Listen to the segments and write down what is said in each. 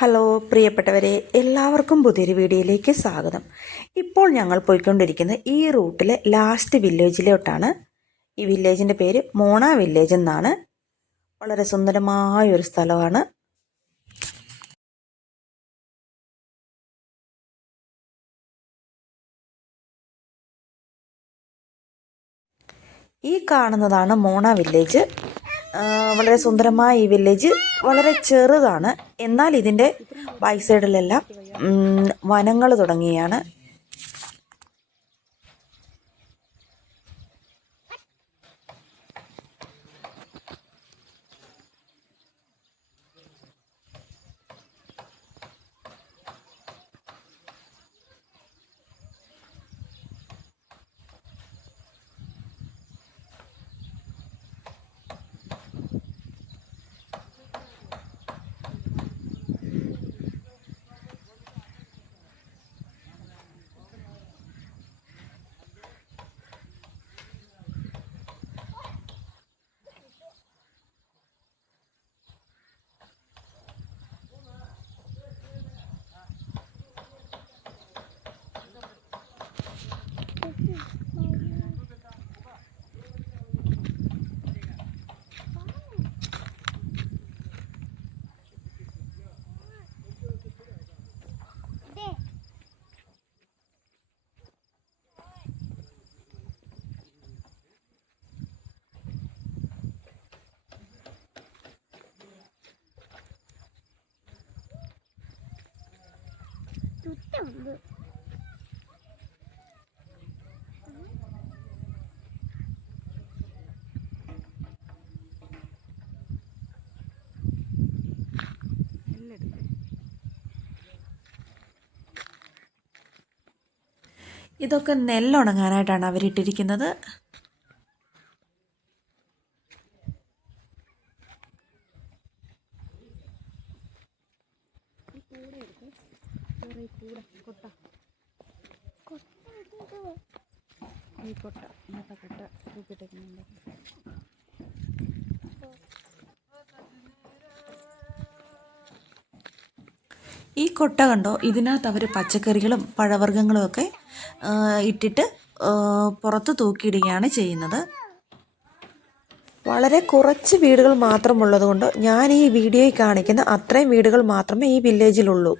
Hello പ്രിയപ്പെട്ടവരെ, എല്ലാവർക്കും പുതിയൊരു വീഡിയോയിലേക്ക് സ്വാഗതം. ഇപ്പോൾ ഞങ്ങൾ പോയിക്കൊണ്ടിരിക്കുന്നത് ഈ റൂട്ടിലെ ലാസ്റ്റ് വില്ലേജിലോട്ടാണ്. ഈ വില്ലേജിൻ്റെ പേര് മോണ വില്ലേജ് എന്നാണ്. വളരെ സുന്ദരമായ ഒരു സ്ഥലമാണ്. ഈ കാണുന്നതാണ് മോണ വില്ലേജ്. വളരെ സുന്ദരമായ ഈ വില്ലേജ് വളരെ ചെറുതാണ്. എന്നാൽ ഇതിൻ്റെ ബൈക്ക് സൈഡിലെല്ലാം വനങ്ങൾ തുടങ്ങിയാണ്. ഇതൊക്കെ നെല്ലുണങ്ങാനായിട്ടാണ് അവരിട്ടിരിക്കുന്നത്. ഈ കൊട്ട കണ്ടോ, ഇതിനകത്ത് അവർ പച്ചക്കറികളും പഴവർഗ്ഗങ്ങളും ഒക്കെ ഇട്ടിട്ട് പുറത്ത് തൂക്കിയിടുകയാണ് ചെയ്യുന്നത്. വളരെ കുറച്ച് വീടുകൾ മാത്രമുള്ളത് കൊണ്ട് ഞാൻ ഈ വീഡിയോയിൽ കാണിക്കുന്ന അത്രയും വീടുകൾ മാത്രമേ ഈ വില്ലേജിലുള്ളൂ.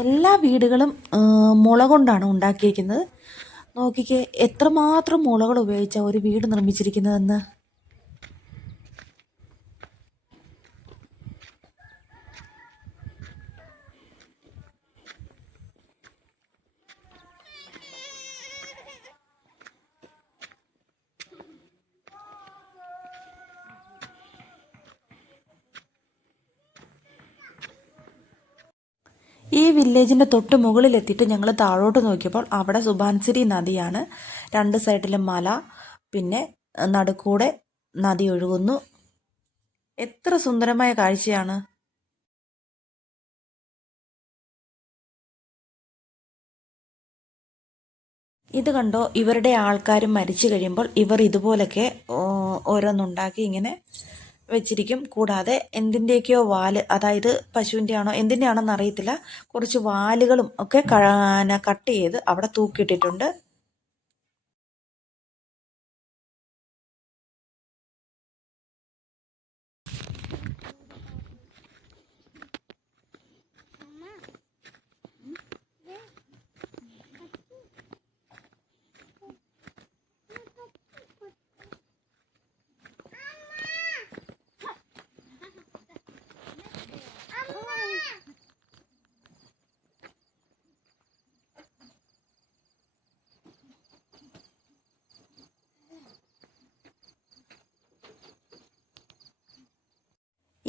എല്ലാ വീടുകളും മുള കൊണ്ടാണ് ഉണ്ടാക്കിയിരിക്കുന്നത്. നോക്കിക്കേ, എത്രമാത്രം മുളകൾ ഉപയോഗിച്ചാണ് ഒരു വീട് നിർമ്മിച്ചിരിക്കുന്നതെന്ന്. ഈ വില്ലേജിൻ്റെ തൊട്ട് മുകളിലെത്തിയിട്ട് ഞങ്ങൾ താഴോട്ട് നോക്കിയപ്പോൾ അവിടെ സുബാൻസിരി നദിയാണ്. രണ്ട് സൈഡിലും മല, പിന്നെ നടുക്കൂടെ നദി ഒഴുകുന്നു. എത്ര സുന്ദരമായ കാഴ്ചയാണ്! ഇത് കണ്ടോ, ഇവരുടെ ആൾക്കാരും മരിച്ചു കഴിയുമ്പോൾ ഇവർ ഇതുപോലൊക്കെ ഓരോന്നുണ്ടാക്കി ഇങ്ങനെ വെച്ചിരിക്കും. കൂടാതെ എന്തിൻ്റെയൊക്കെയോ വാല്, അതായത് പശുവിൻ്റെ ആണോ എന്തിൻ്റെ ആണോന്ന് അറിയത്തില്ല, കുറച്ച് വാലുകളും ഒക്കെ കട്ട് ചെയ്ത് അവിടെ തൂക്കിയിട്ടിട്ടുണ്ട്.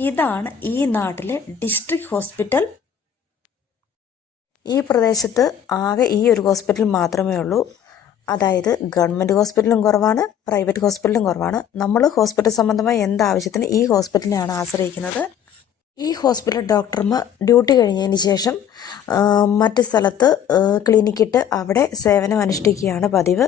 ഇതാണ് ഈ നാട്ടിലെ ഡിസ്ട്രിക്ട് ഹോസ്പിറ്റൽ. ഈ പ്രദേശത്ത് ആകെ ഈ ഒരു ഹോസ്പിറ്റൽ മാത്രമേ ഉള്ളൂ. അതായത് ഗവൺമെൻറ് ഹോസ്പിറ്റലും കുറവാണ്, പ്രൈവറ്റ് ഹോസ്പിറ്റലും കുറവാണ്. നമ്മൾ ഹോസ്പിറ്റൽ സംബന്ധമായ എന്താവശ്യത്തിന് ഈ ഹോസ്പിറ്റലിനെയാണ് ആശ്രയിക്കുന്നത്. ഈ ഹോസ്പിറ്റൽ ഡോക്ടർമാർ ഡ്യൂട്ടി കഴിഞ്ഞതിന് ശേഷം മറ്റ് സ്ഥലത്ത് ക്ലിനിക്കിട്ട് അവിടെ സേവനം അനുഷ്ഠിക്കുകയാണ് പതിവ്.